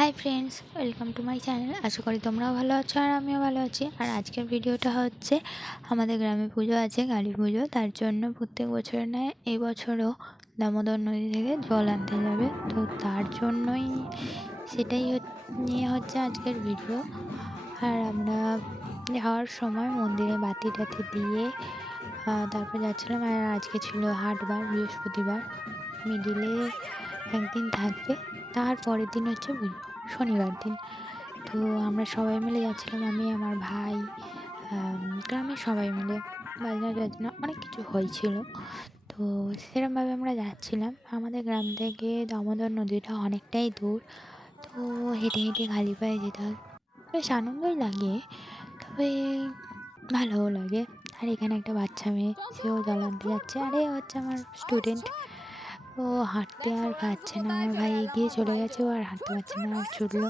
High friends, welcome to my channel. আশা করি তোমরাও ভালো আছো আর আমিও ভালো আছি। আর আজকের ভিডিওটা হচ্ছে আমাদের গ্রামে পুজো আছে, কালী পুজো। তার জন্য প্রত্যেক বছরের নয় এই বছরও দামোদর নদী থেকে জল আনতে যাবে, তো তার জন্যই সেটাই নিয়ে হচ্ছে আজকের ভিডিও। আর আমরা যাওয়ার সময় মন্দিরে বাতি টাতি দিয়ে তারপর যাচ্ছিলাম। আর আজকে ছিল হাটবার, বৃহস্পতিবার, মিডিলে একদিন থাকবে, তার পরের দিন হচ্ছে পুজো, শনিবার দিন। তো আমরা সবাই মিলে যাচ্ছিলাম, আমি আমার ভাই, গ্রামের সবাই মিলে। বাজনা টাজনা অনেক কিছু হয়েছিল, তো সেরকমভাবে আমরা যাচ্ছিলাম। আমাদের গ্রাম থেকে দামোদর নদীটা অনেকটাই দূর, তো হেঁটে হেঁটে খালি পায়ে যেতে হয়। বেশ আনন্দই লাগে, তবে ভালোও লাগে। আর এখানে একটা বাচ্চা মেয়ে, সেও জল আনতে যাচ্ছে। আর এ হচ্ছে আমার স্টুডেন্ট, ও হাঁটতে আর পারছে না। আমার ভাই এগিয়ে চলে গেছে, ও আর হাঁটতে পারছে না, আর ছুটলো।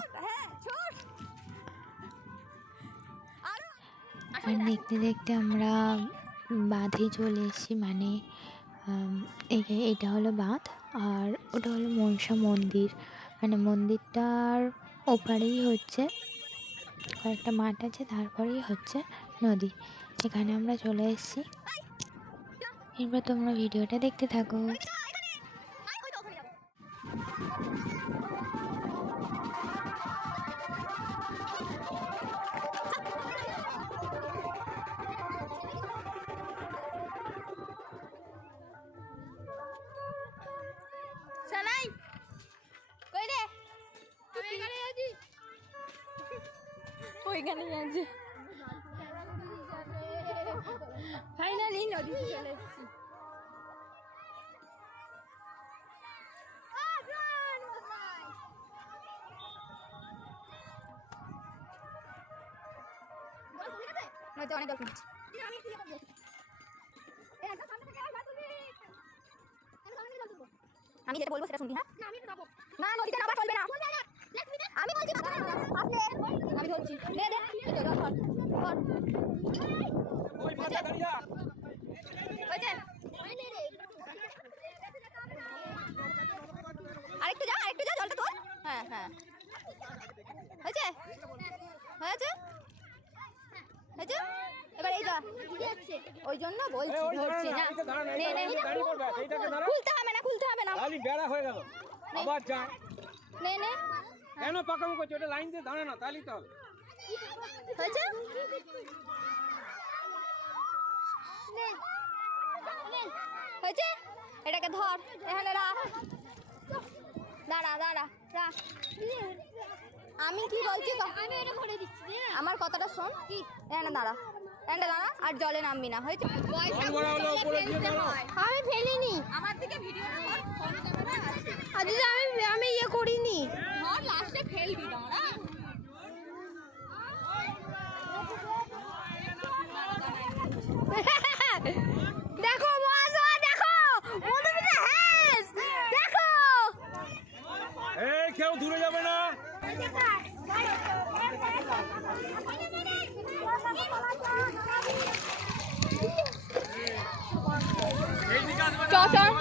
আর দেখতে দেখতে আমরা বাঁধে চলে এসেছি, মানে এটা হলো বাঁধ, আর ওটা হলো মনসা মন্দির। মানে মন্দিরটার ওপারেই হচ্ছে কয়েকটা মাঠ আছে, তারপরেই হচ্ছে নদী। এখানে আমরা চলে এসেছি। এরপর তোমরা ভিডিওটা দেখতে থাকো। ওইখানে আছে ফাইনালি নদীতে চলে এসেছি। অনেক গল্প হচ্ছে। আমি যেটা বলবো সেটা শুনবি। হ্যাঁ, না নদীতে নামা চলবে না। আমি বলছি আমি ধরছি। আরেকটু যা জলটা তোল। হ্যাঁ হ্যাঁ, হয়েছে হয়েছে হয়েছে। এবার এই যা, ওই জন্য বলছি ধরছি না। খুলতে হবে না বেড়া হয়ে গেল আবার যা। নে কেন পাকামো করছো? ওটা লাইন দিয়ে দাঁড়া না, তাহলেই তো হবে। হয়েছে হয়েছে। এটাকে ধর, এখানে রাখ। দাঁড়া রাখ। আমি কি বলছি, আমার কথাটা শোন। এখানে দাঁড়া, আর জলে নামবি না। হয়েছে? আমি ফেলিনি, আমার দিকে ভিডিওটা কর। আমি ইয়ে করিনি। লাস্টে ফেলবি দাঁড়া। দেখো দেখো দেখো, এই কেউ দূরে যাবে না।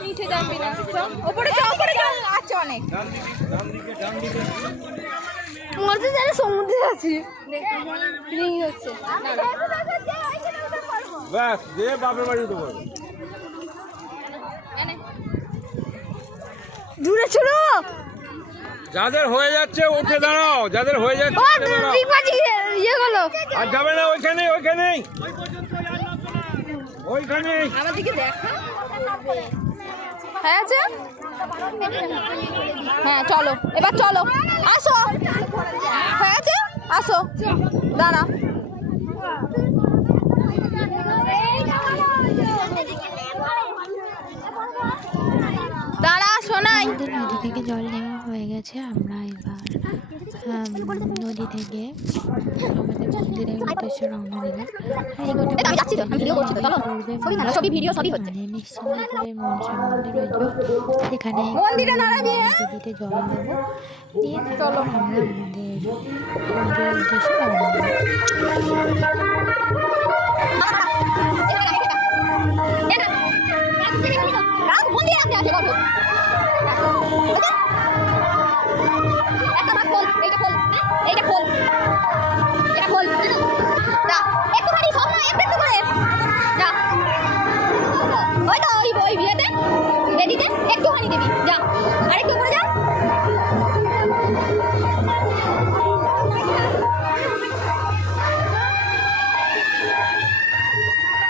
নিচে যাবি না, উপরে আছে অনেক। মধ্যে যারা সমুদ্রে আছি হচ্ছে ব্যাস, যে বাপের বাড়ি উঠে পড়বে। দূরে ছিল, যাদের হয়ে যাচ্ছে উঠে দাঁড়াও, যাদের হয়ে যাচ্ছে ইয়ে গেলো। আর যাবে না, ওইখানেই আমার দিকে দেখা। হ্যাঁ আছে, হ্যাঁ চলো, এবার চলো, আসো। হ্যাঁ আছে, আসো, দাঁড়া। শোনাই, নদী থেকে জল নেওয়া হয়ে গেছে। আমরা এবার নদী থেকে আমাদের মন্দিরের উদ্দেশ্যে রওনা দিলাম। নিশ্চিন্তপুরের মনসা মন্দির, সেখানে নদীতে জল দেবো, দিয়ে তারপর আমরা আমাদের মন্দিরের উদ্দেশ্যে রওনা দেবো। এইটা খোল, এটা খোল, যা একটুখানি সব না, একটু একটু করে যা। ওই তো ওই বিয়েতে বেদিতে একটুখানি দিবি, যা আরেকটু করে যা।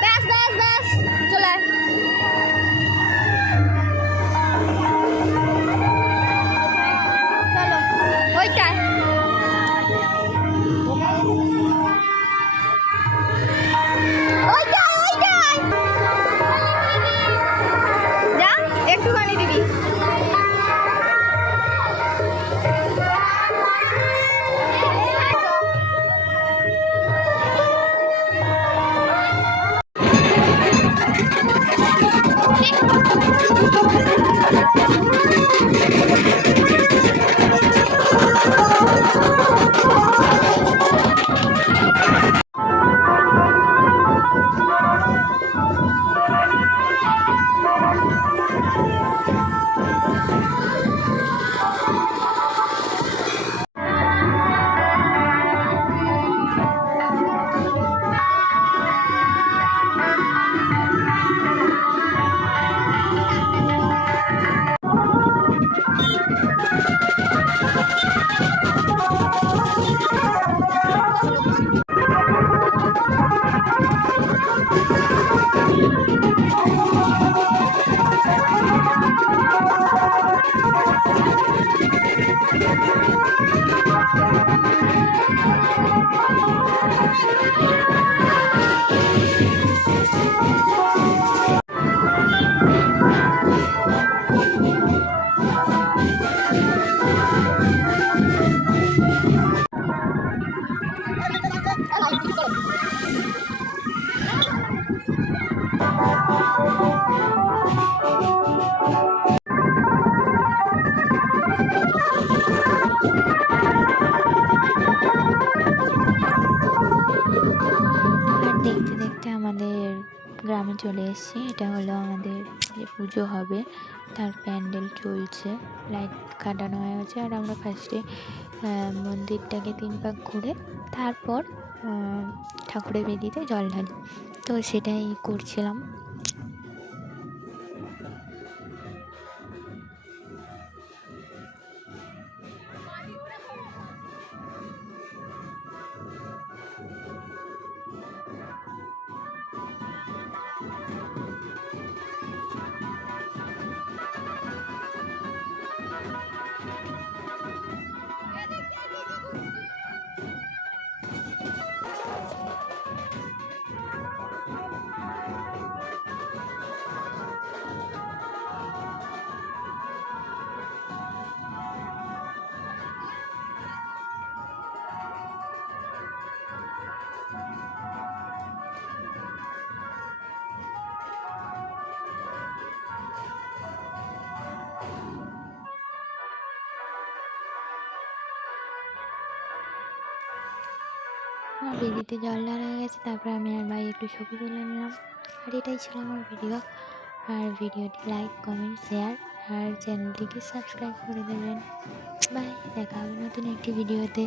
ব্যাস ব্যাস ব্যাস, চলে আয়। চলো ওইটাই ওইটাই ওইটাই, যা একটুখানি দিবি। আর দেখতে দেখতে আমাদের গ্রামে চলে এসেছি। এটা হলো আমাদের যে পুজো হবে তার প্যান্ডেল চলছে, লাইট কাটানো হয়ে গেছে। আর আমরা ফার্স্টে মন্দিরটাকে 3 পাক ঘুরে তারপর ঠাকুরের বেদিতে জল ঢালি, তো সেটাই করছিলাম। আমার বেদিতে জল ঢালা হয়ে গেছে, তারপর আমি আর ভাই একটু ছবি তুলে নিলাম। আর এটাই ছিল আমার ভিডিও। আর ভিডিওটি লাইক, কমেন্ট, শেয়ার আর চ্যানেলটিকে সাবস্ক্রাইব করে দেবেন। বাই, দেখা হবে নতুন একটি ভিডিওতে।